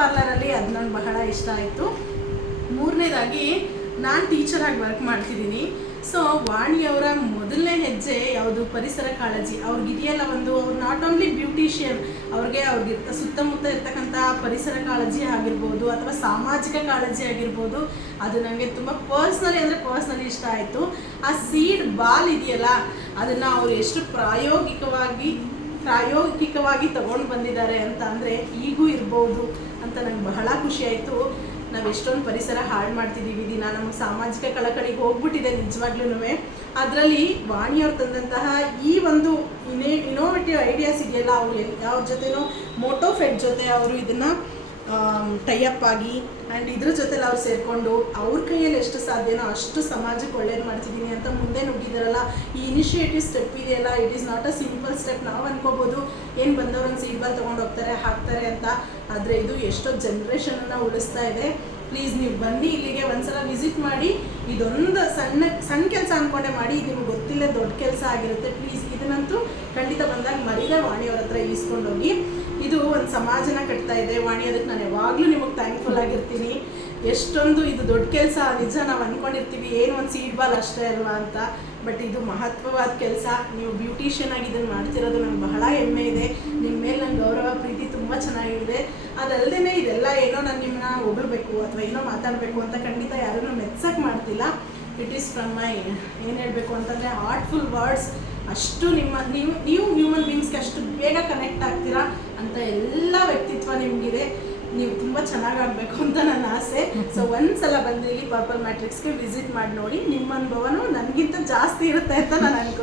ಪಾರ್ಲರಲ್ಲಿ ಅದು ನನಗೆ ಬಹಳ ಇಷ್ಟ ಆಯಿತು. ಮೂರನೇದಾಗಿ ನಾನು ಟೀಚರಾಗಿ ವರ್ಕ್ ಮಾಡ್ತಿದ್ದೀನಿ. ಸೊ ವಾಣಿಯವರ ಮೊದಲನೇ ಹೆಜ್ಜೆ ಯಾವುದು? ಪರಿಸರ ಕಾಳಜಿ. ಅವ್ರಿಗಿದೆಯಲ್ಲ ಒಂದು, ಅವ್ರು ನಾಟ್ ಓನ್ಲಿ ಬ್ಯೂಟಿಷಿಯನ್, ಅವ್ರಿಗೆ ಸುತ್ತಮುತ್ತ ಇರ್ತಕ್ಕಂಥ ಪರಿಸರ ಕಾಳಜಿ ಆಗಿರ್ಬೋದು ಅಥವಾ ಸಾಮಾಜಿಕ ಕಾಳಜಿ ಆಗಿರ್ಬೋದು, ಅದು ನನಗೆ ತುಂಬ ಪರ್ಸ್ನಲಿ ಇಷ್ಟ ಆಯಿತು. ಆ ಸೀಡ್ ಬಾಲ್ ಇದೆಯಲ್ಲ, ಅದನ್ನು ಅವರು ಎಷ್ಟು ಪ್ರಾಯೋಗಿಕವಾಗಿ ತಗೊಂಡು ಬಂದಿದ್ದಾರೆ ಅಂತ ಅಂದರೆ ಈಗೂ ಇರ್ಬೋದು ಅಂತ ನಂಗೆ ಬಹಳ ಖುಷಿ ಆಯಿತು. ನಾವು ಎಷ್ಟೊಂದು ಪರಿಸರ ಹಾಳು ಮಾಡ್ತಿದ್ದೀವಿ ದಿನ, ನಮಗೆ ಸಾಮಾಜಿಕ ಕಳಕಳಿಗೆ ಹೋಗ್ಬಿಟ್ಟಿದೆ ನಿಜವಾಗ್ಲೂ. ಅದರಲ್ಲಿ ವಾಣಿಯವ್ರು ತಂದಂತಹ ಈ ಒಂದು ಇನೋವೇಟಿವ್ ಐಡಿಯಾಸ್ ಇದೆಯಲ್ಲ, ಅವ್ರ ಜೊತೆನೋ ಮೋಟೋಫೆಡ್ ಜೊತೆ ಅವರು ಇದನ್ನು ಟೈಅಪ್ ಆಗಿ ಆ್ಯಂಡ್ ಇದ್ರ ಜೊತೆಲಿ ಅವ್ರು ಸೇರಿಕೊಂಡು ಅವ್ರ ಕೈಯಲ್ಲಿ ಎಷ್ಟು ಸಾಧ್ಯನೋ ಅಷ್ಟು ಸಮಾಜಕ್ಕೆ ಒಳ್ಳೇದು ಮಾಡ್ತಿದ್ದೀನಿ ಅಂತ ಮುಂದೆ ನುಗ್ಗಿದಾರಲ್ಲ. ಈ ಇನಿಷಿಯೇಟಿವ್ ಸ್ಟೆಪ್ ಇದೆಯಲ್ಲ, it is not a simple step. ನಾವು ಅನ್ಕೋಬೋದು ಏನು ಬಂದವ್ರೊಂದು ಸೀಡ್ ಬಾಲ್ ತೊಗೊಂಡು ಹೋಗ್ತಾರೆ ಹಾಕ್ತಾರೆ ಅಂತ, ಆದರೆ ಇದು ಎಷ್ಟೋ ಜನ್ರೇಷನನ್ನು ಉಳಿಸ್ತಾ ಇದೆ. ಪ್ಲೀಸ್ ನೀವು ಬನ್ನಿ ಇಲ್ಲಿಗೆ, ಒಂದ್ಸಲ ವಿಸಿಟ್ ಮಾಡಿ. ಇದೊಂದು ಸಣ್ಣ ಕೆಲಸ ಅಂದ್ಕೊಂಡೆ ಮಾಡಿ, ಇದು ನಿಮ್ಗೆ ಗೊತ್ತಿಲ್ಲ ದೊಡ್ಡ ಕೆಲಸ ಆಗಿರುತ್ತೆ. ಪ್ಲೀಸ್ ಇದನ್ನಂತೂ ಖಂಡಿತ ಬಂದಾಗ ಮರೀದೆ ವಾಣಿಯವ್ರ ಹತ್ರ ಈಸ್ಕೊಂಡೋಗಿ. ಇದು ಒಂದು ಸಮಾಜನ ಕಟ್ತಾ ಇದೆ ವಾಣಿ, ಅದಕ್ಕೆ ನಾನು ಯಾವಾಗಲೂ ನಿಮಗೆ ಥ್ಯಾಂಕ್ಫುಲ್ ಆಗಿರ್ತೀನಿ. ಎಷ್ಟೊಂದು ಇದು ದೊಡ್ಡ ಕೆಲಸ ನಿಜ, ನಾವು ಅಂದ್ಕೊಂಡಿರ್ತೀವಿ ಏನು ಒಂದು ಸೀಡ್ ಬಾಲ್ ಅಷ್ಟೇ ಅಲ್ವಾ ಅಂತ, ಬಟ್ ಇದು ಮಹತ್ವವಾದ ಕೆಲಸ. ನೀವು ಬ್ಯೂಟಿಷಿಯನ್ ಆಗಿ ಇದನ್ನು ಮಾಡ್ತಿರೋದು ನಂಗೆ ಬಹಳ ಹೆಮ್ಮೆ ಇದೆ. ನಿಮ್ಮ ಮೇಲೆ ನನ್ನ ಗೌರವ ಪ್ರೀತಿ ತುಂಬ ಚೆನ್ನಾಗಿದೆ. ಅದಲ್ಲದೆ ಇದೆಲ್ಲ ಏನೋ ನಾನು ನಿಮ್ಮನ್ನ ಹೊಗಳ್ಬೇಕು ಅಥವಾ ಏನೋ ಮಾತಾಡಬೇಕು ಅಂತ ಖಂಡಿತ ಯಾರನ್ನೂ ಮೆಚ್ಚಕ್ಕೆ ಮಾಡ್ತಿಲ್ಲ. ಇಟ್ ಈಸ್ ಫ್ರಮ್ ಮೈ ಏನು ಹೇಳಬೇಕು ಅಂತಂದರೆ ಹಾರ್ಟ್ಫುಲ್ ವರ್ಡ್ಸ್. ಅಷ್ಟು ನೀವು ಹ್ಯೂಮನ್ ಬೀಯಿಂಗ್ಸ್ಗೆ ಅಷ್ಟು ಬೇಗ ಕನೆಕ್ಟ್ ಆಗ್ತೀರಾ ಅಂತ ಎಲ್ಲ ವ್ಯಕ್ತಿತ್ವ ನಿಮಗಿದೆ. ನೀವು ತುಂಬ ಚೆನ್ನಾಗಾಗಬೇಕು ಅಂತ ನನ್ನ ಆಸೆ. ಸೊ ಒಂದ್ಸಲ ಬಂದು ಇಲ್ಲಿ ಪರ್ಪಲ್ ಮ್ಯಾಟ್ರಿಕ್ಸ್ಗೆ ವಿಸಿಟ್ ಮಾಡಿ ನೋಡಿ, ನಿಮ್ಮ ಅನುಭವನೂ ನನಗಿಂತ ಜಾಸ್ತಿ ಇರುತ್ತೆ ಅಂತ ನಾನು ಅನ್ಕೋ